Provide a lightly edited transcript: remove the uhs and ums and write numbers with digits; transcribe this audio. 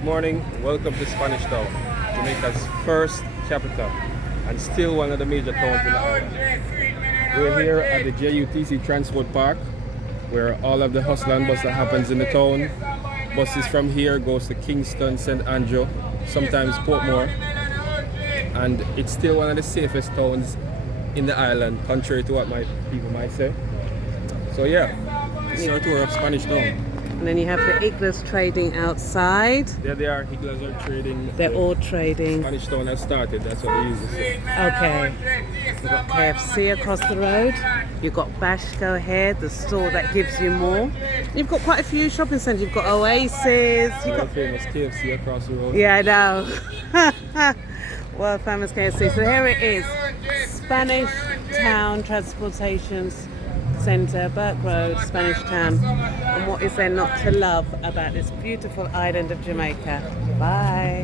Good morning, welcome to Spanish Town, Jamaica's first capital and still one of the major towns in the island. We're here at the JUTC Transport Park where all of the hustle and bustle happens in the town. Buses from here goes to Kingston, St. Andrew, sometimes Portmore, and it's still one of the safest towns in the island, contrary to what people might say. So yeah, this is our tour of Spanish Town. And then you have the Eggless Trading outside. There they are, Eggless are trading. They're all trading. Spanish Town has started, that's what they used to say. Okay. You've got KFC across the road. You've got Bash Go Ahead, the store that gives you more. You've got quite a few shopping centres. You've got Oasis. You've got famous KFC across the road. Yeah, I know. World famous KFC. So here it is. Spanish Town Transportation Centre, Burke Road, Spanish Town. And what is there not to love about this beautiful island of Jamaica? Bye.